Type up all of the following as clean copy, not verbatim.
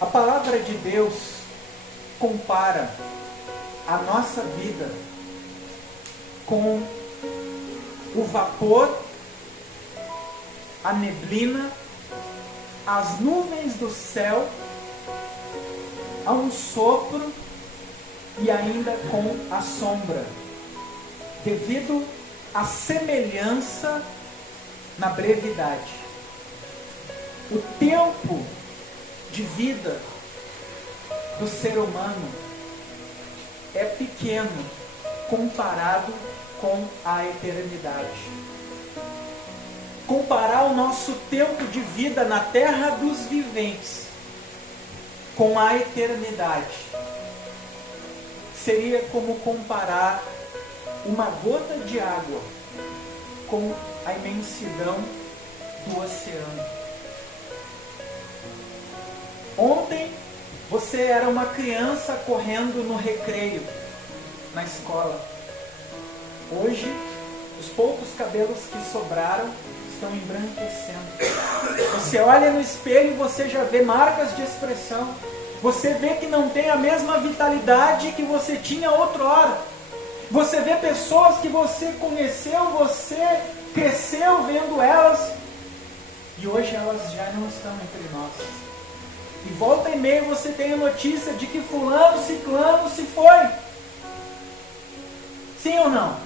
A palavra de Deus compara a nossa vida com o vapor, a neblina, as nuvens do céu, a um sopro e ainda com a sombra, devido à semelhança na brevidade. O tempo de vida do ser humano é pequeno comparado com a eternidade. Comparar o nosso tempo de vida na terra dos viventes com a eternidade seria como comparar uma gota de água com a imensidão do oceano. Ontem você era uma criança correndo no recreio na escola. Hoje, os poucos cabelos que sobraram estão embranquecendo. Você olha no espelho e você já vê marcas de expressão. Você vê que não tem a mesma vitalidade que você tinha outrora. Você vê pessoas que você conheceu, você cresceu vendo elas, e hoje elas já não estão entre nós. E volta e meia você tem a notícia de que fulano, ciclano se foi. Sim ou não?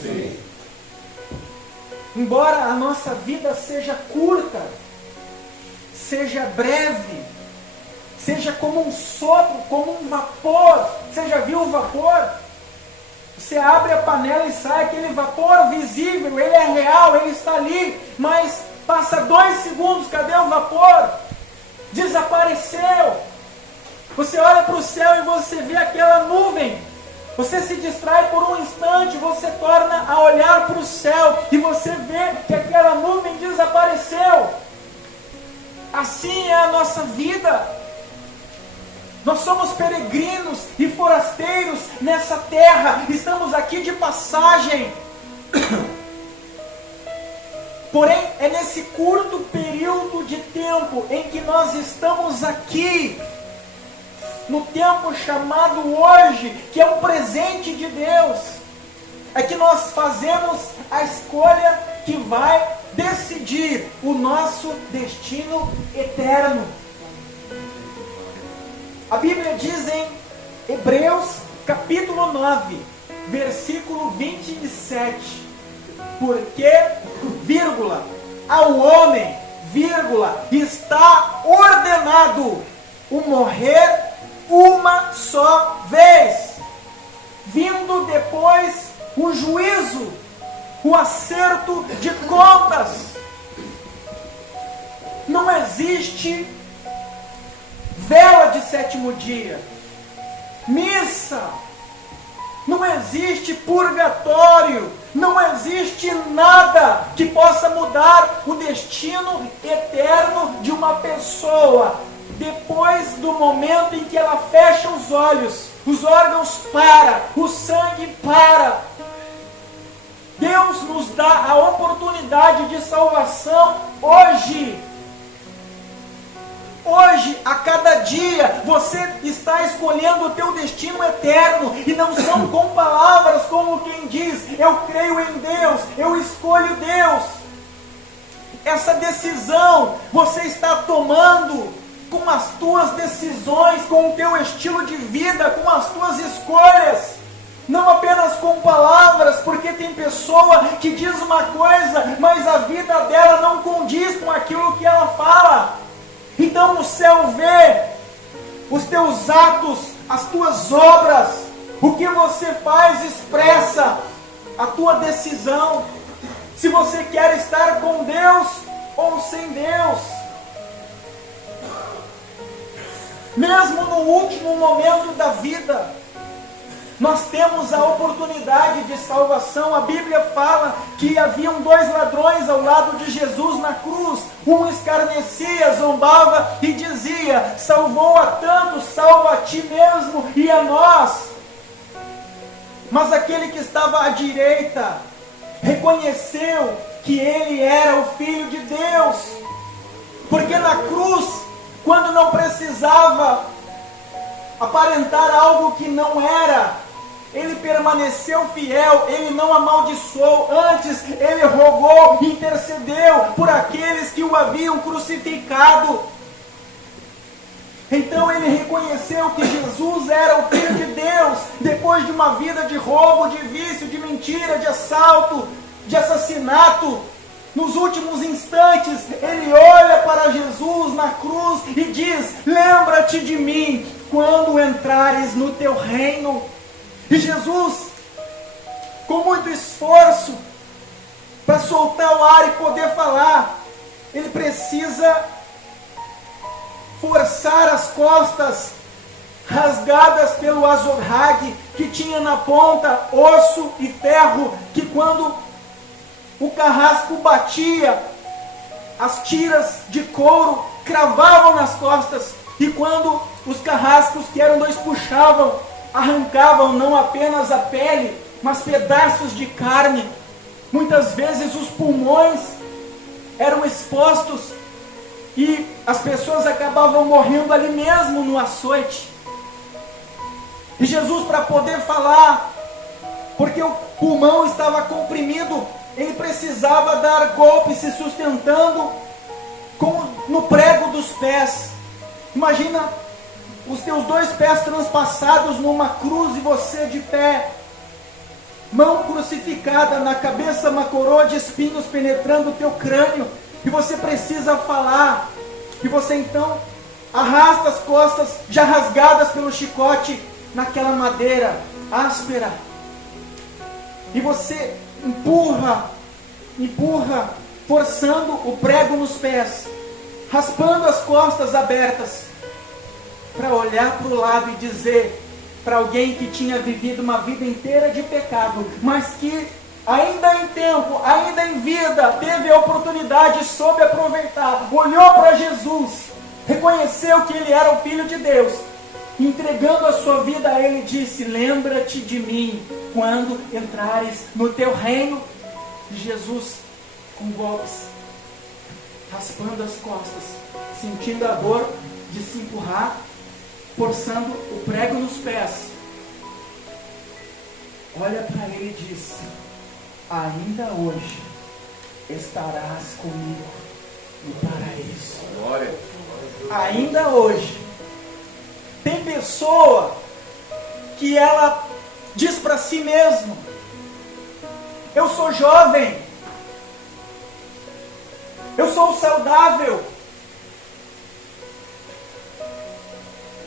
Sim. Embora a nossa vida seja curta, seja breve, seja como um sopro, como um vapor. Você já viu o vapor? Você abre a panela e sai aquele vapor visível, ele é real, ele está ali, mas passa 2 segundos, cadê o vapor? Desapareceu. Você olha para o céu e você vê aquela nuvem. Você se distrai por um instante, você torna a olhar para o céu e você vê que aquela nuvem desapareceu. Assim é a nossa vida. Nós somos peregrinos e forasteiros nessa terra, estamos aqui de passagem. Porém, é nesse curto período de tempo em que nós estamos aqui, no tempo chamado hoje, que é um presente de Deus, é que nós fazemos a escolha que vai decidir o nosso destino eterno. A Bíblia diz em Hebreus capítulo 9, versículo 27, porque, vírgula, ao homem, vírgula, está ordenado o morrer uma só vez, vindo depois o juízo, o acerto de contas. Não existe vela de 7º dia, missa, não existe purgatório, não existe nada que possa mudar o destino eterno de uma pessoa. Depois do momento em que ela fecha os olhos, os órgãos param, o sangue para. Deus nos dá a oportunidade de salvação hoje. Hoje, a cada dia, você está escolhendo o teu destino eterno, e não são com palavras como quem diz, eu creio em Deus, eu escolho Deus. Essa decisão você está tomando com as tuas decisões, com o teu estilo de vida, com as tuas escolhas. Não apenas com palavras, porque tem pessoa que diz uma coisa, mas a vida dela não condiz com aquilo que ela fala. Então o céu vê os teus atos, as tuas obras, o que você faz expressa a tua decisão. Se você quer estar com Deus ou sem Deus. Mesmo no último momento da vida, nós temos a oportunidade de salvação. A Bíblia fala que haviam 2 ladrões ao lado de Jesus na cruz. Um escarnecia, zombava e dizia, salvou a tantos, salva a ti mesmo e a nós. Mas aquele que estava à direita reconheceu que ele era o Filho de Deus. Porque na cruz, quando não precisava aparentar algo que não era. Ele permaneceu fiel, ele não amaldiçoou, antes ele rogou, intercedeu por aqueles que o haviam crucificado. Então ele reconheceu que Jesus era o Filho de Deus, depois de uma vida de roubo, de vício, de mentira, de assalto, de assassinato. Nos últimos instantes, ele olha para Jesus na cruz e diz: lembra-te de mim quando entrares no teu reino. E Jesus, com muito esforço, para soltar o ar e poder falar, ele precisa forçar as costas rasgadas pelo azorrague, que tinha na ponta osso e ferro, que quando o carrasco batia, as tiras de couro cravavam nas costas, e quando os carrascos, que eram dois, puxavam, arrancavam não apenas a pele, mas pedaços de carne. Muitas vezes os pulmões eram expostos e as pessoas acabavam morrendo ali mesmo no açoite. E Jesus, para poder falar, porque o pulmão estava comprimido, ele precisava dar golpes se sustentando no prego dos pés. Imagina os teus dois pés transpassados numa cruz e você de pé, mão crucificada, na cabeça uma coroa de espinhos penetrando o teu crânio, e você precisa falar, e você então arrasta as costas já rasgadas pelo chicote naquela madeira áspera, e você empurra, forçando o prego nos pés, raspando as costas abertas, para olhar para o lado e dizer para alguém que tinha vivido uma vida inteira de pecado, mas que ainda em tempo, ainda em vida, teve a oportunidade, soube aproveitar, olhou para Jesus, reconheceu que ele era o Filho de Deus, entregando a sua vida a ele, disse: lembra-te de mim quando entrares no teu reino. E Jesus, com golpes, raspando as costas, sentindo a dor de se empurrar, forçando o prego nos pés, olha para ele e diz: ainda hoje estarás comigo no paraíso. Glória. Ainda hoje. Tem pessoa que ela diz para si mesma: eu sou jovem, eu sou saudável,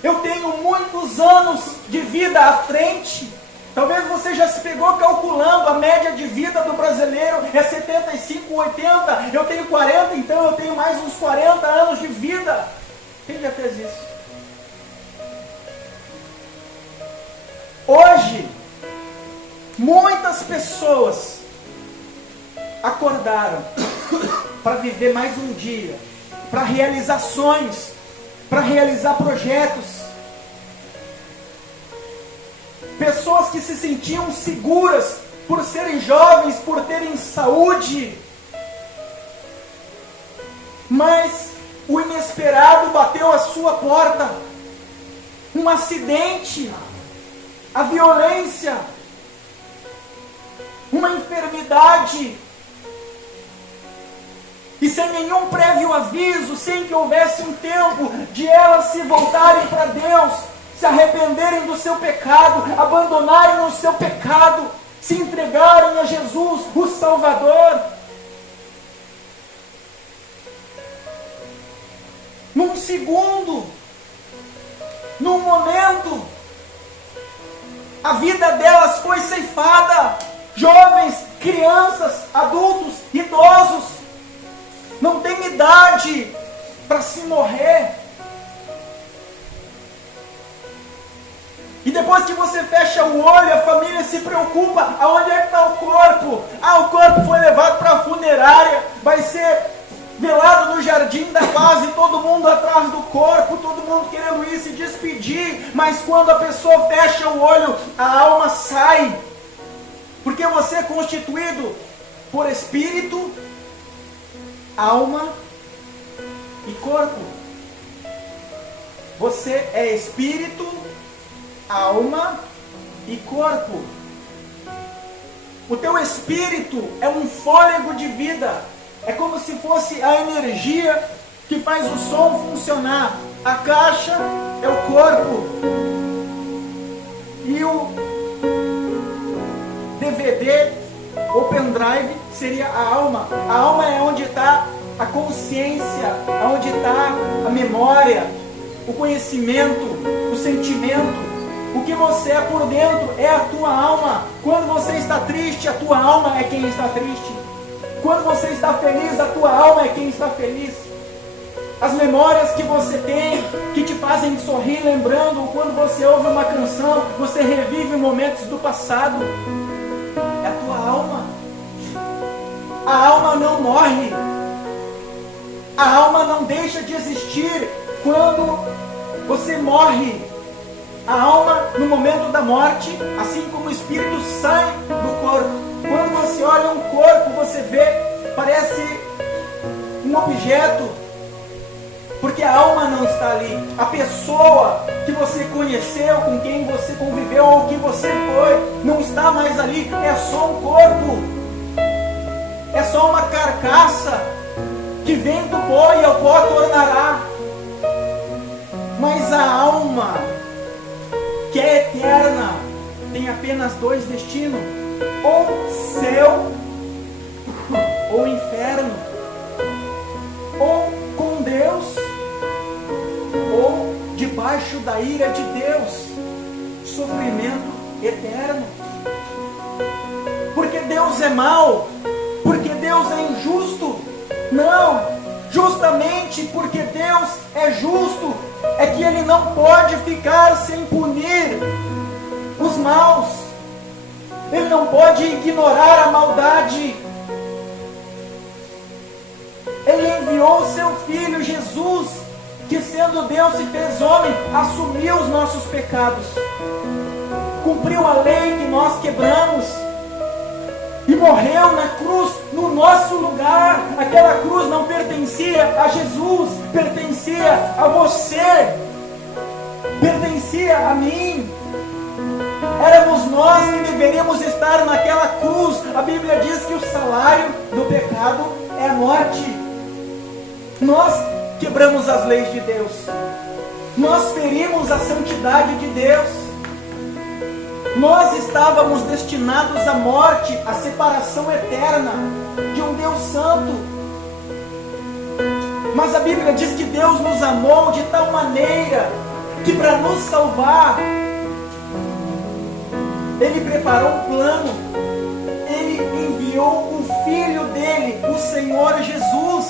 eu tenho muitos anos de vida à frente. Talvez você já se pegou calculando a média de vida do brasileiro é 75, 80. Eu tenho 40, então eu tenho mais uns 40 anos de vida. Quem já fez isso? Hoje, muitas pessoas acordaram para viver mais um dia, para realizar sonhos, para realizar projetos. Pessoas que se sentiam seguras por serem jovens, por terem saúde, mas o inesperado bateu à sua porta. Um acidente, a violência, uma enfermidade, e sem nenhum prévio aviso, sem que houvesse um tempo de elas se voltarem para Deus, se arrependerem do seu pecado, abandonarem o seu pecado, se entregarem a Jesus, o Salvador. Num segundo, num momento, a vida delas foi ceifada. Jovens, crianças, adultos, idosos, não tem idade para se morrer. E depois que você fecha o olho, a família se preocupa: aonde é que está o corpo? O corpo foi levado para a funerária, vai ser velado no jardim da paz, e todo mundo atrás do corpo, todo mundo querendo ir se despedir. Mas quando a pessoa fecha o olho, a alma sai, porque você é constituído por espírito, alma e corpo. Você é espírito, alma e corpo. O teu espírito é um fôlego de vida. É como se fosse a energia que faz o som funcionar. A caixa é o corpo. E o DVD ou pendrive seria a alma. A alma é onde está a consciência, onde está a memória, o conhecimento, o sentimento. O que você é por dentro é a tua alma. Quando você está triste, a tua alma é quem está triste. Quando você está feliz, a tua alma é quem está feliz. As memórias que você tem, que te fazem sorrir lembrando, quando você ouve uma canção, você revive momentos do passado. É a tua alma. A alma não morre. A alma não deixa de existir quando você morre. A alma, no momento da morte, assim como o espírito sai do corpo. Quando você olha um corpo, você vê, parece um objeto, porque a alma não está ali. A pessoa que você conheceu, com quem você conviveu ou que você foi, não está mais ali. É só um corpo, é só uma carcaça que vem do pó e ao pó tornará. Mas a alma, que é eterna, tem apenas dois destinos: ou céu ou inferno, ou com Deus ou debaixo da ira de Deus, sofrimento eterno. Porque Deus é mau, porque Deus é injusto? Não, justamente porque Deus é justo, é que Ele não pode ficar sem punir os maus. Ele não pode ignorar a maldade. Ele enviou o seu Filho Jesus, que sendo Deus se fez homem, assumiu os nossos pecados, cumpriu a lei que nós quebramos e morreu na cruz no nosso lugar. Aquela cruz não pertencia a Jesus, pertencia a você, pertencia a mim. Éramos nós que deveríamos estar naquela cruz. A Bíblia diz que o salário do pecado é a morte. Nós quebramos as leis de Deus, nós ferimos a santidade de Deus. Nós estávamos destinados à morte, à separação eterna de um Deus santo. Mas a Bíblia diz que Deus nos amou de tal maneira que para nos salvar, Ele preparou um plano. Ele enviou o Filho dele, o Senhor Jesus.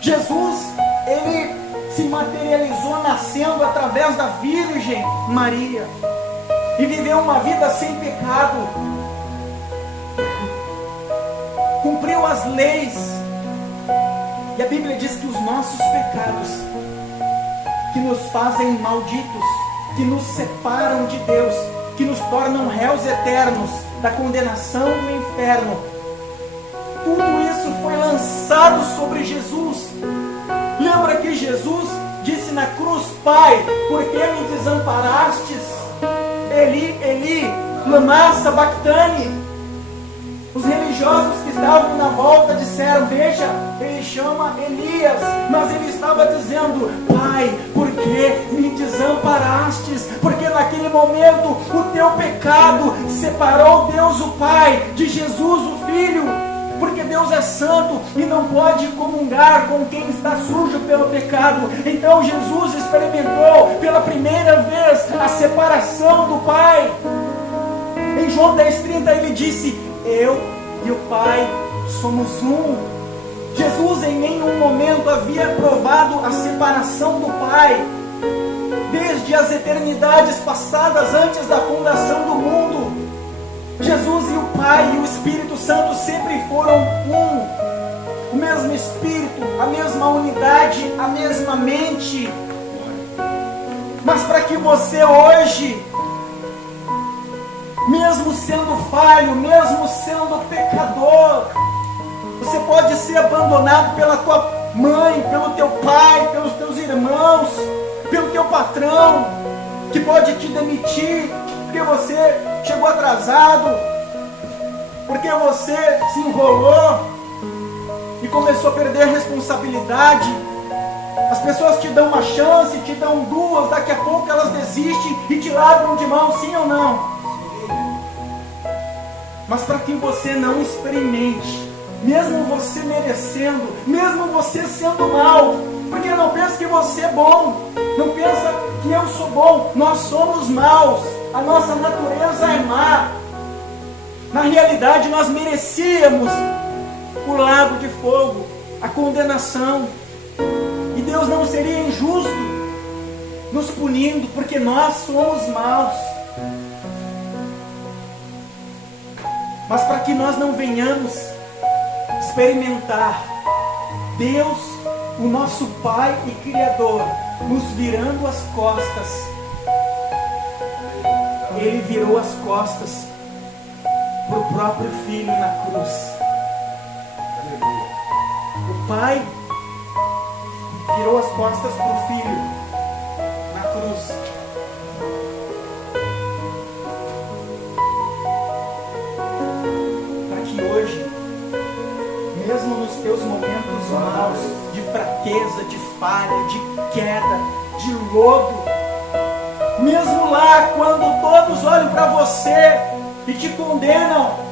Jesus, Ele se materializou nascendo através da Virgem Maria e viveu uma vida sem pecado, cumpriu as leis, e a Bíblia diz que os nossos pecados, que nos fazem malditos, que nos separam de Deus, que nos tornam réus eternos da condenação do inferno, tudo isso foi lançado sobre Jesus. Lembra que Jesus disse na cruz: Pai, por que me desamparastes? Eli, Eli, lama sabachthani. Os religiosos que estavam na volta disseram: veja, ele chama Elias, mas ele estava dizendo: Pai, por que me desamparastes? Porque naquele momento o teu pecado separou Deus o Pai de Jesus o Filho. Porque Deus é santo e não pode comungar com quem está sujo pelo pecado. Então Jesus experimentou pela primeira vez a separação do Pai. Em João 10,30 ele disse: eu e o Pai somos um. Jesus em nenhum momento havia provado a separação do Pai. Desde as eternidades passadas, antes da fundação do mundo, Jesus e o Pai e o Espírito Santo sempre foram um. O mesmo Espírito, a mesma unidade, a mesma mente. Mas para que você hoje, mesmo sendo falho, mesmo sendo pecador, você pode ser abandonado pela tua mãe, pelo teu pai, pelos teus irmãos, pelo teu patrão, que pode te demitir, porque você chegou atrasado, porque você se enrolou e começou a perder a responsabilidade. As pessoas te dão uma chance, te dão duas, daqui a pouco elas desistem e te largam de mão, sim ou não? Mas para que você não experimente, mesmo você merecendo, mesmo você sendo mal, porque não pensa que você é bom, não pensa que eu sou bom, nós somos maus, a nossa natureza é má. Na realidade nós merecíamos o lago de fogo, a condenação, e Deus não seria injusto nos punindo, porque nós somos maus. Mas para que nós não venhamos experimentar Deus, o nosso Pai e Criador, nos virando as costas, Ele virou as costas para o próprio Filho na cruz. O Pai virou as costas para o Filho na cruz. Para que hoje, mesmo nos teus momentos maus, de fraqueza, de falha, de queda, de lodo, mesmo lá quando todos olham para você e te condenam,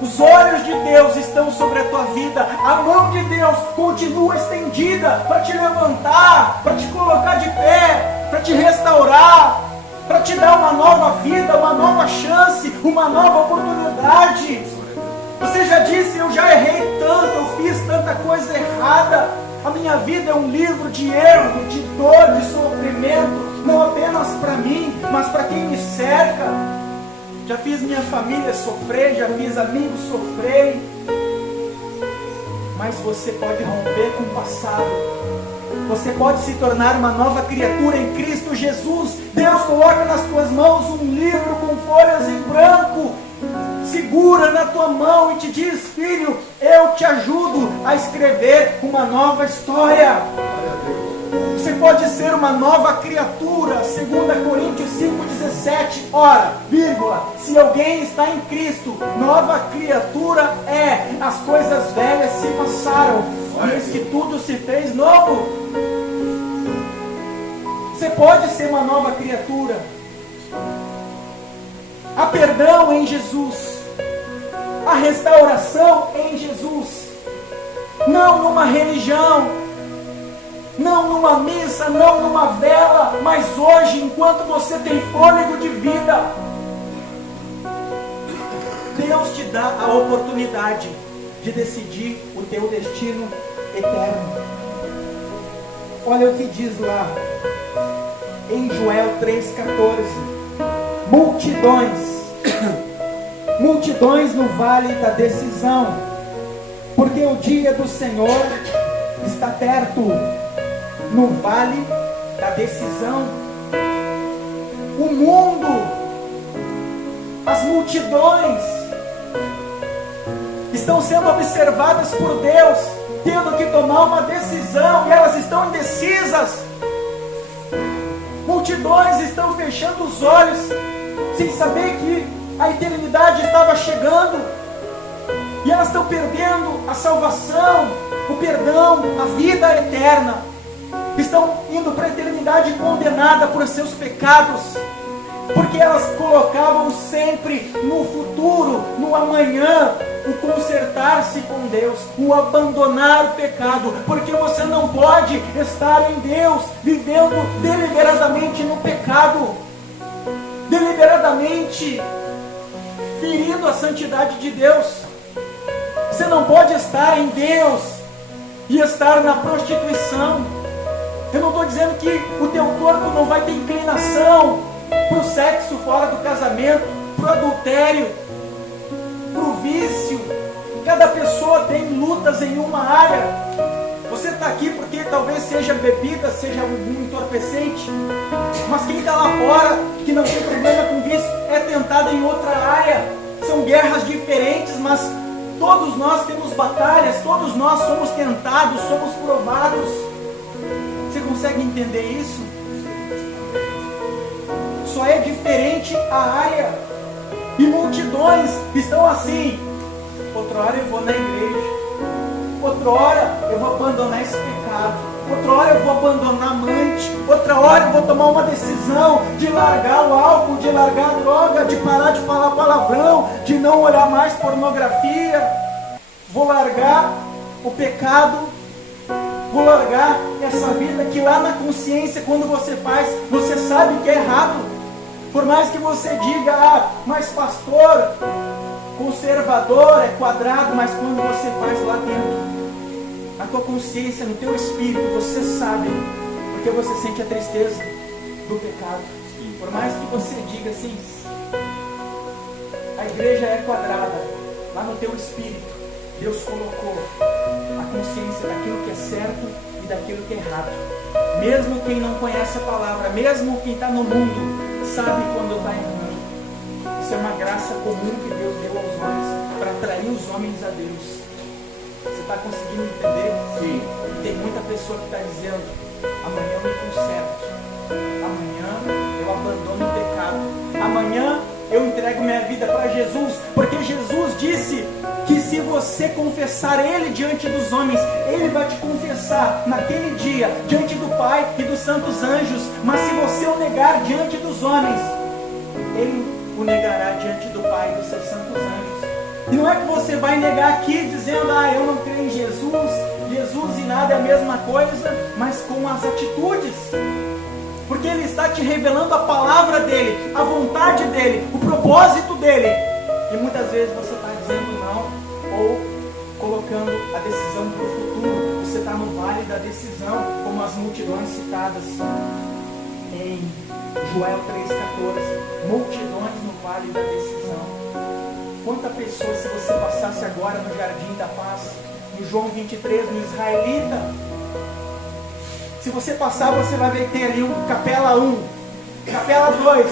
os olhos de Deus estão sobre a tua vida, a mão de Deus continua estendida para te levantar, para te colocar de pé, para te restaurar, para te dar uma nova vida, uma nova chance, uma nova oportunidade. Você já disse: eu já errei tanto, eu fiz tanta coisa errada, a minha vida é um livro de erro, de dor, de sofrimento, não apenas para mim, mas para quem me cerca. Já fiz minha família sofrer, já fiz amigos sofrerem. Mas você pode romper com o passado. Você pode se tornar uma nova criatura em Cristo Jesus. Deus coloca nas tuas mãos um livro com folhas em branco, segura na tua mão e te diz: filho, eu te ajudo a escrever uma nova história. Você pode ser uma nova criatura. 2 Coríntios 5,17. Ora, vírgula, se alguém está em Cristo, nova criatura é. As coisas velhas se passaram, eis que tudo se fez novo. Você pode ser uma nova criatura. Há perdão em Jesus, a restauração em Jesus, não numa religião, não numa missa, não numa vela, mas hoje, enquanto você tem fôlego de vida, Deus te dá a oportunidade de decidir o teu destino eterno. Olha o que diz lá em Joel 3,14: multidões no vale da decisão, porque o dia do Senhor está perto. No vale da decisão, o mundo, as multidões estão sendo observadas por Deus, tendo que tomar uma decisão, e elas estão indecisas. Multidões estão fechando os olhos, sem saber que a eternidade estava chegando, e elas estão perdendo a salvação, o perdão, a vida eterna. Estão indo para a eternidade condenada por seus pecados, porque elas colocavam sempre no futuro, no amanhã, o consertar-se com Deus, o abandonar o pecado, porque você não pode estar em Deus vivendo deliberadamente no pecado, deliberadamente ferindo a santidade de Deus. Você não pode estar em Deus e estar na prostituição. Eu não estou dizendo que o teu corpo não vai ter inclinação para o sexo fora do casamento, para o adultério, para o vício. Cada pessoa tem lutas em uma área. Você está aqui porque talvez seja bebida, seja um entorpecente, mas quem está lá fora, que não tem problema com vício, é tentado em outra área. São guerras diferentes, mas todos nós temos batalhas, todos nós somos tentados, somos provados. Você consegue entender isso? Só é diferente a área. E multidões estão assim. Outra hora eu vou na igreja. Outra hora eu vou abandonar esse pecado. Outra hora eu vou abandonar a amante. Outra hora eu vou tomar uma decisão de largar o álcool, de largar a droga, de parar de falar palavrão, de não olhar mais pornografia. Vou largar o pecado. Vou largar essa vida que lá na consciência, quando você faz, você sabe que é errado. Por mais que você diga, mas pastor, conservador, é quadrado, mas quando você faz lá dentro, na tua consciência, no teu espírito, você sabe, porque você sente a tristeza do pecado. Por mais que você diga assim, a igreja é quadrada, lá no teu espírito, Deus colocou a consciência daquilo que é certo e daquilo que é errado. Mesmo quem não conhece a palavra, mesmo quem está no mundo, sabe quando está errando. Isso é uma graça comum que Deus deu aos homens para atrair os homens a Deus. Você está conseguindo entender? Sim. Tem muita pessoa que está dizendo, amanhã eu me conserto, amanhã eu abandono o pecado, amanhã eu entrego minha vida para Jesus, porque Jesus disse que se você confessar Ele diante dos homens, Ele vai te confessar naquele dia, diante do Pai e dos santos anjos. Mas se você o negar diante dos homens, Ele o negará diante do Pai e dos seus santos anjos. E não é que você vai negar aqui dizendo, eu não creio em Jesus, Jesus e nada é a mesma coisa, mas com as atitudes. Porque Ele está te revelando a palavra dEle, a vontade dEle, o propósito dEle. E muitas vezes você está dizendo não, ou colocando a decisão para o futuro. Você está no vale da decisão, como as multidões citadas em Joel 3,14. Multidões no vale da decisão. Quanta pessoa, se você passasse agora no Jardim da Paz, no João 23, no Israelita, se você passar, você vai ver que tem ali um capela 1, capela 2,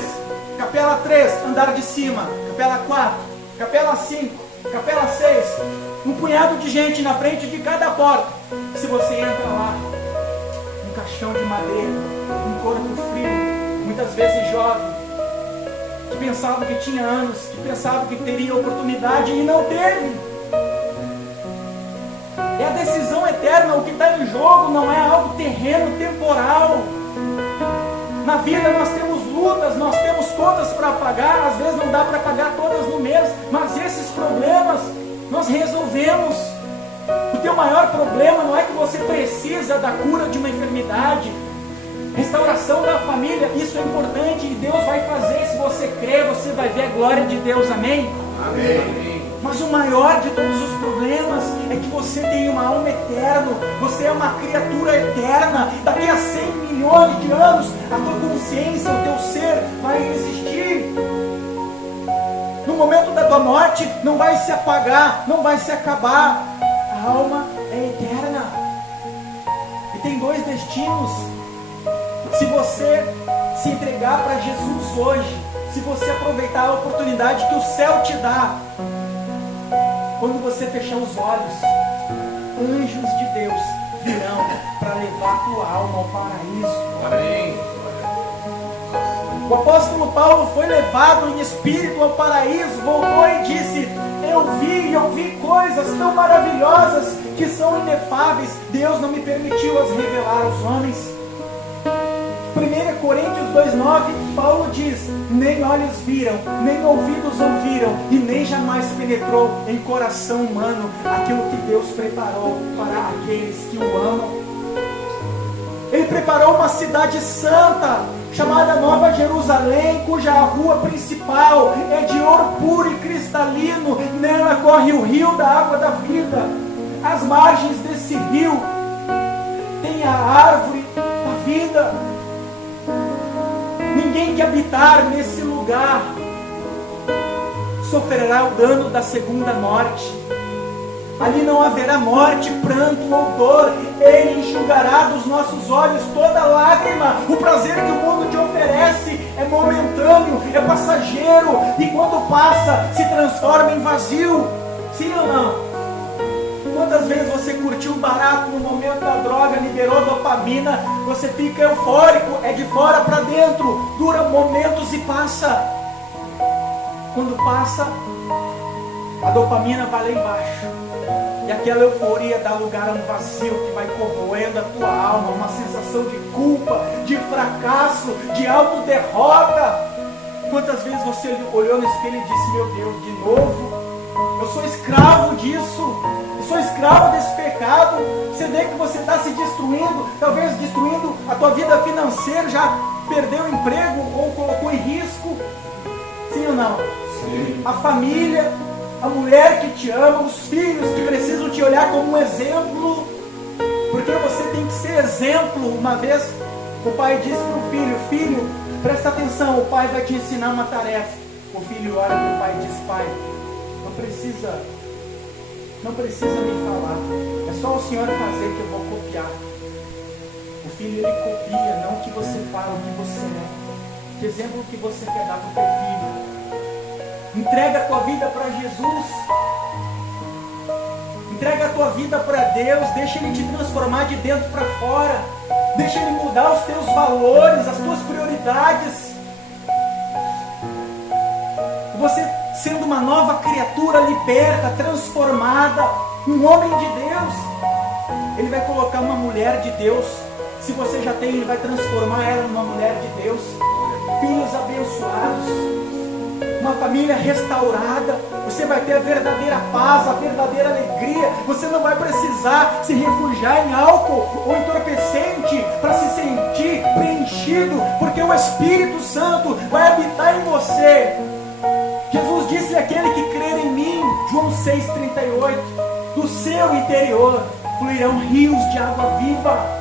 capela 3, andar de cima, capela 4, capela 5, capela 6, um punhado de gente na frente de cada porta. Se você entra lá, um caixão de madeira, um corpo frio, muitas vezes jovem, que pensava que tinha anos, que pensava que teria oportunidade e não teve. É a decisão eterna. O que está em jogo não é algo terreno, temporal. Na vida nós temos lutas, nós temos contas para pagar. Às vezes não dá para pagar todas no mês, mas esses problemas nós resolvemos. O teu maior problema não é que você precisa da cura de uma enfermidade, restauração da família. Isso é importante e Deus vai fazer. Se você crer, você vai ver a glória de Deus. Amém? Amém. Mas o maior de todos os problemas é que você tem uma alma eterna, você é uma criatura eterna. Daqui a 100 milhões de anos, a tua consciência, o teu ser vai existir. No momento da tua morte, não vai se apagar, não vai se acabar. A alma é eterna. E tem dois destinos. Se você se entregar para Jesus hoje, se você aproveitar a oportunidade que o céu te dá, quando você fechar os olhos, anjos de Deus virão para levar a tua alma ao paraíso. Amém. O apóstolo Paulo foi levado em espírito ao paraíso, voltou e disse, eu vi coisas tão maravilhosas que são inefáveis. Deus não me permitiu as revelar aos homens. 1 Coríntios 2,9, Paulo diz, nem olhos viram, nem ouvidos ouviram, e nem jamais penetrou em coração humano aquilo que Deus preparou para aqueles que o amam. Ele preparou uma cidade santa, chamada Nova Jerusalém, cuja rua principal é de ouro puro e cristalino, nela corre o rio da água da vida. Às margens desse rio tem a árvore da vida. Ninguém que habitar nesse lugar sofrerá o dano da segunda morte. Ali não haverá morte, pranto ou dor. Ele enxugará dos nossos olhos toda lágrima. O prazer que o mundo te oferece é momentâneo, é passageiro, e quando passa, se transforma em vazio. Sim ou não? Quantas vezes você curtiu o barato no momento da droga, liberou dopamina, você fica eufórico, é de fora para dentro, dura momentos e passa. Quando passa, a dopamina vai lá embaixo. E aquela euforia dá lugar a um vazio que vai corroendo a tua alma, uma sensação de culpa, de fracasso, de autoderrota. Quantas vezes você olhou no espelho e disse: meu Deus, de novo? Eu sou escravo disso, eu sou escravo desse pecado. Você vê que você está se destruindo, talvez destruindo a tua vida financeira, já perdeu o emprego ou colocou em risco. Sim ou não? Sim. A família, a mulher que te ama, os filhos que precisam te olhar como um exemplo, porque você tem que ser exemplo. Uma vez o pai disse para o filho: filho, presta atenção, o pai vai te ensinar uma tarefa. O filho olha para o pai e diz: pai, não precisa me falar, é só o senhor fazer que eu vou copiar. O filho, ele copia, não o que você fala, o que você é. Que exemplo que você quer dar para o teu filho? Entrega a tua vida para Jesus, entrega a tua vida para Deus, deixa Ele te transformar de dentro para fora, deixa Ele mudar os teus valores, as tuas prioridades. Você sendo uma nova criatura, liberta, transformada, um homem de Deus, Ele vai colocar uma mulher de Deus. Se você já tem, Ele vai transformar ela numa mulher de Deus. Filhos abençoados, uma família restaurada. Você vai ter a verdadeira paz, a verdadeira alegria. Você não vai precisar se refugiar em álcool ou entorpecente para se sentir preenchido, porque o Espírito Santo vai habitar em você. Jesus disse: aquele que crer em mim, João 6,38, do seu interior fluirão rios de água viva.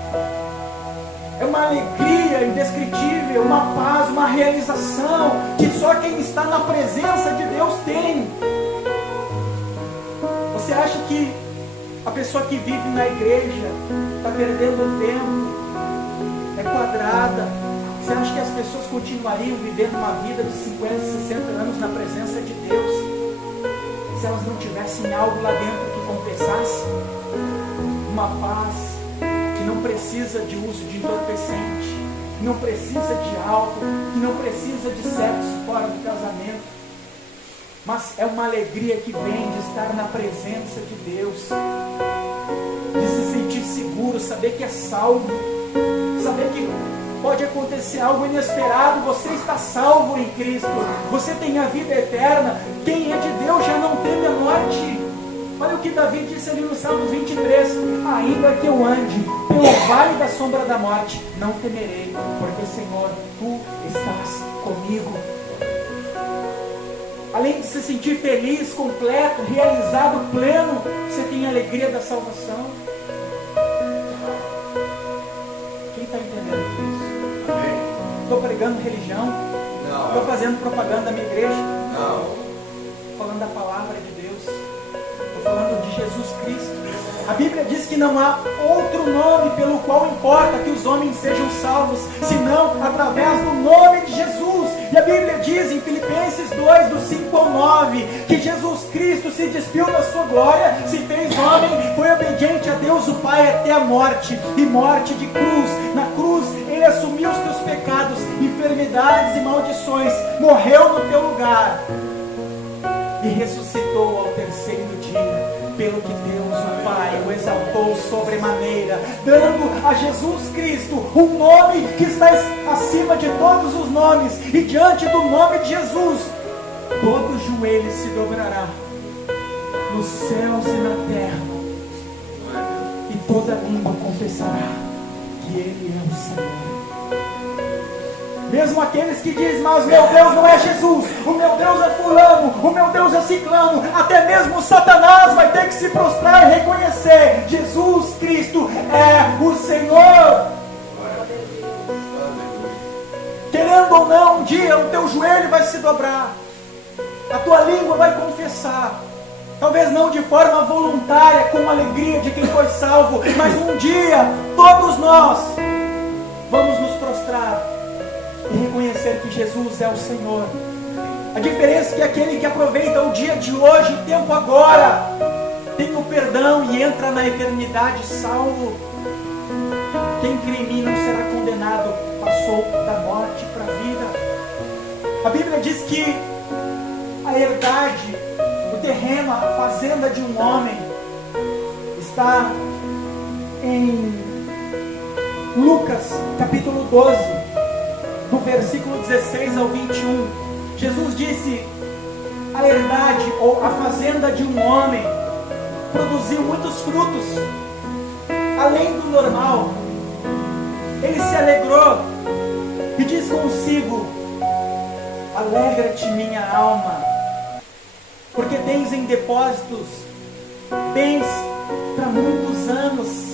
É uma alegria indescritível, uma paz, uma realização que só quem está na presença de Deus tem. Você acha que a pessoa que vive na igreja está perdendo tempo, é quadrada? Você acha que as pessoas continuariam vivendo uma vida de 50, 60 anos na presença de Deus, se elas não tivessem algo lá dentro que compensasse? Uma paz que não precisa de uso de entorpecente, que não precisa de álcool, que não precisa de sexo fora do casamento, mas é uma alegria que vem de estar na presença de Deus, de se sentir seguro, saber que é salvo, saber que pode acontecer algo inesperado, você está salvo em Cristo, você tem a vida eterna. Quem é de Deus já não teme a morte. Olha o que Davi disse ali no Salmo 23: ainda que eu ande pelo vale da sombra da morte, não temerei, porque Senhor, Tu estás comigo. Além de se sentir feliz, completo, realizado, pleno, você tem a alegria da salvação. Quem está entendendo isso? Estou pregando religião? Não. Estou fazendo propaganda da minha igreja? Não. Estou falando da palavra de Deus. Estou falando de Jesus Cristo. A Bíblia diz que não há outro nome pelo qual importa que os homens sejam salvos, senão através do nome de Jesus. E a Bíblia diz em Filipenses 2, do 5 ao 9, que Jesus Cristo se despiu da sua glória, se fez homem, foi obediente a Deus o Pai até a morte, e morte de cruz. Na cruz Ele assumiu os teus pecados, enfermidades e maldições, morreu no teu lugar e ressuscitou ao terceiro dia, pelo que Deus o Pai o exaltou sobremaneira, dando a Jesus Cristo um nome que está acima de todos os nomes, e diante do nome de Jesus todo joelho se dobrará, nos céus e na terra, e toda língua confessará que Ele é o Senhor. Mesmo aqueles que dizem: mas meu Deus não é Jesus, o meu Deus é fulano, o meu Deus é ciclano, até mesmo Satanás vai ter que se prostrar e reconhecer: Jesus Cristo é o Senhor. Querendo ou não, um dia o teu joelho vai se dobrar, a tua língua vai confessar, talvez não de forma voluntária, com alegria de quem foi salvo, mas um dia todos nós vamos nos prostrar e reconhecer que Jesus é o Senhor. A diferença é que aquele que aproveita o dia de hoje, o tempo agora, tem o perdão e entra na eternidade salvo. Quem crê em mim não será condenado, passou da morte para a vida. A Bíblia diz que a herdade, o terreno, a fazenda de um homem, está em Lucas capítulo 12, do versículo 16 ao 21. Jesus disse: a herdade ou a fazenda de um homem produziu muitos frutos, além do normal. Ele se alegrou e diz consigo: alegra-te, minha alma, porque tens em depósitos bens para muitos anos.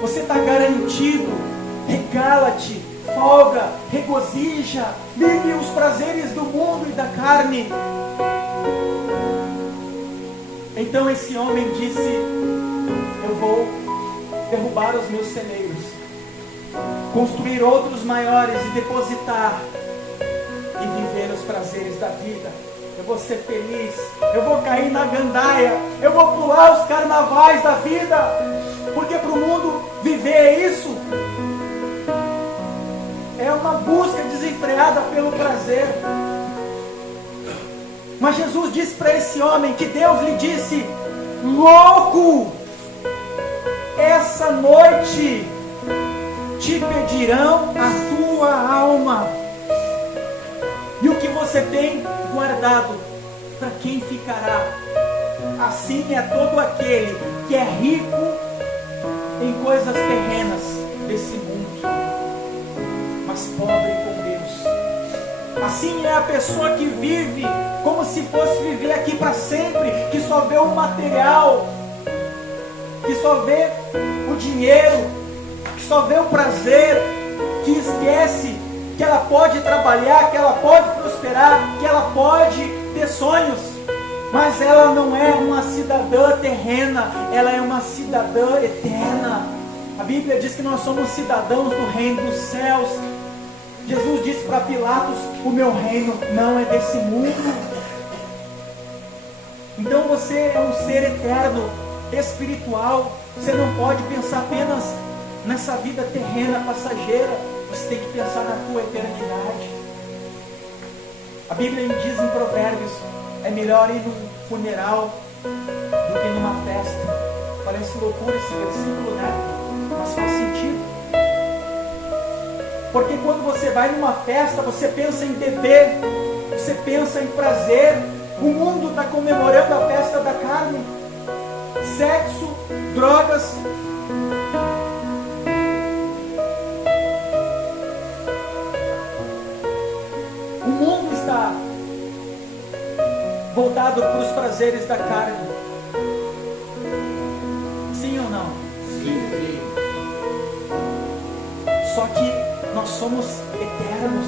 Você está garantido. Regala-te, folga, regozija, vive os prazeres do mundo e da carne. Então esse homem disse: eu vou derrubar os meus celeiros, construir outros maiores e depositar e viver os prazeres da vida. Eu vou ser feliz, eu vou cair na gandaia, eu vou pular os carnavais da vida, porque para o mundo viver é isso, é uma busca desenfreada pelo prazer. Mas Jesus disse para esse homem que Deus lhe disse: louco, essa noite te pedirão a tua alma, e o que você tem guardado, para quem ficará? Assim é todo aquele que é rico em coisas terrenas desse mundo, mas pobre com Deus. Assim é a pessoa que vive como se fosse viver aqui para sempre, que só vê o material, que só vê o dinheiro, que só vê o prazer, que esquece que ela pode trabalhar, que ela pode prosperar, que ela pode ter sonhos, mas ela não é uma cidadã terrena, ela é uma cidadã eterna. A Bíblia diz que nós somos cidadãos do reino dos céus. Jesus disse para Pilatos: o meu reino não é desse mundo. Então você é um ser eterno, espiritual. Você não pode pensar apenas nessa vida terrena, passageira. Você tem que pensar na tua eternidade. A Bíblia diz em Provérbios: é melhor ir num funeral do que numa festa. Parece loucura esse versículo, né? Mas faz sentido. Porque quando você vai numa festa, você pensa em beber, você pensa em prazer. O mundo está comemorando a festa da carne, sexo, drogas. O mundo está voltado para os prazeres da carne. Sim ou não? Sim. Só que nós somos eternos.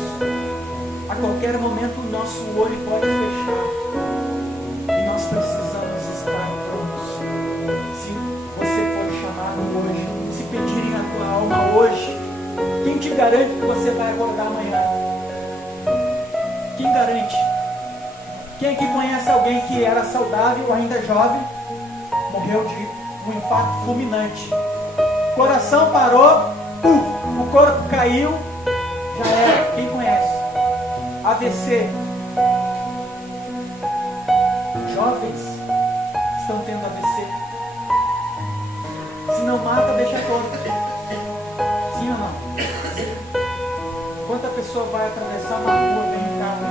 A qualquer momento o nosso olho pode fechar. E nós precisamos estar prontos. Se você for chamado hoje, se pedirem a tua alma hoje, quem te garante que você vai acordar amanhã? Quem garante? Quem aqui conhece alguém que era saudável, ainda jovem, morreu de um infarto fulminante? Coração parou, o corpo caiu, já era. Quem conhece? AVC. Jovens estão tendo AVC. Se não mata, deixa torto. Sim ou não? Quanta pessoa vai atravessar uma rua, vem um carro,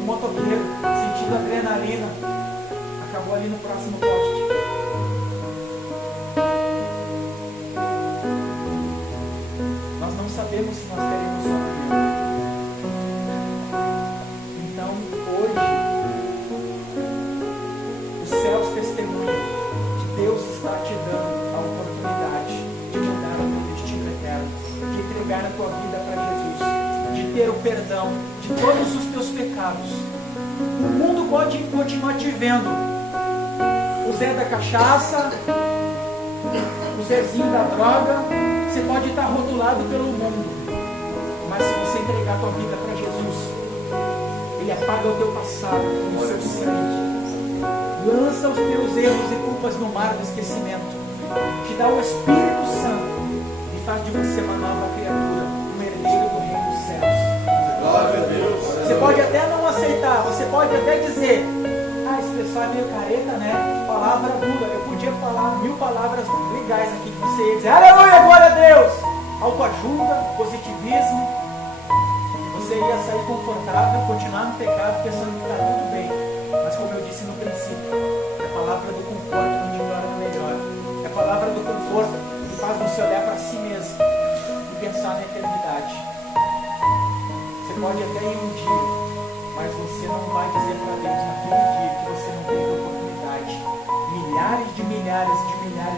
um motoqueiro, sentindo adrenalina, acabou ali no próximo poste. Nós não sabemos se nós teremos amanhã. Então, hoje, os céus testemunham que Deus está te dando a oportunidade de mudar o teu destino eterno, de entregar a tua vida para Jesus, de ter o perdão de todos os teus pecados. O mundo pode continuar te vendo, o Zé da cachaça, o Zezinho da droga. Você pode estar rotulado pelo mundo, mas se você entregar a tua vida para Jesus, Ele apaga o teu passado com o seu sangue. lança os teus erros e culpas no mar do esquecimento, te dá o Espírito Santo e faz de você uma nova criatura, um herdeiro do reino dos céus. Glória a Deus. Você pode até não aceitar, você pode até dizer, esse pessoal é meio careta, né? Palavra dura. Eu podia falar 1000 palavras legais aqui que você ia dizer, aleluia, glória a Deus, autoajuda, positivismo. Você ia sair confortável, continuar no pecado, pensando que está tudo bem. Mas como eu disse no princípio, é a palavra do conforto que te torna melhor. É a palavra do conforto que faz você olhar para si mesmo e pensar na eternidade. Você pode até ir um dia, mas você não vai dizer para Deus naquele dia que você não teve oportunidade. Milhares de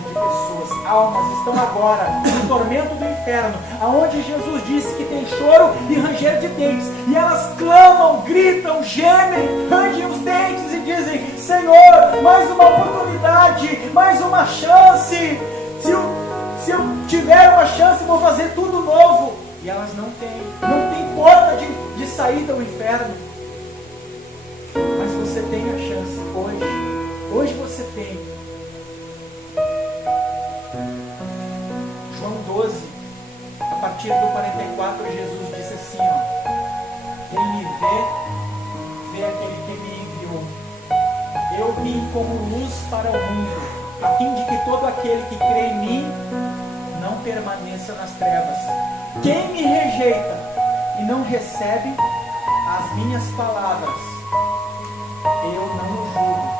pessoas, almas, estão agora no tormento do inferno, aonde Jesus disse que tem choro e ranger de dentes, e elas clamam, gritam, gemem, rangem os dentes e dizem, Senhor, mais uma oportunidade, mais uma chance, se eu tiver uma chance, vou fazer tudo novo. E elas não têm porta de saída ao inferno. Mas você tem a chance hoje você tem. João 12, a partir do 44, Jesus disse assim, quem me vê aquele que me enviou. Eu vim como luz para o mundo, a fim de que todo aquele que crê em mim não permaneça nas trevas. Quem me rejeita e não recebe as minhas palavras, eu não o julgo,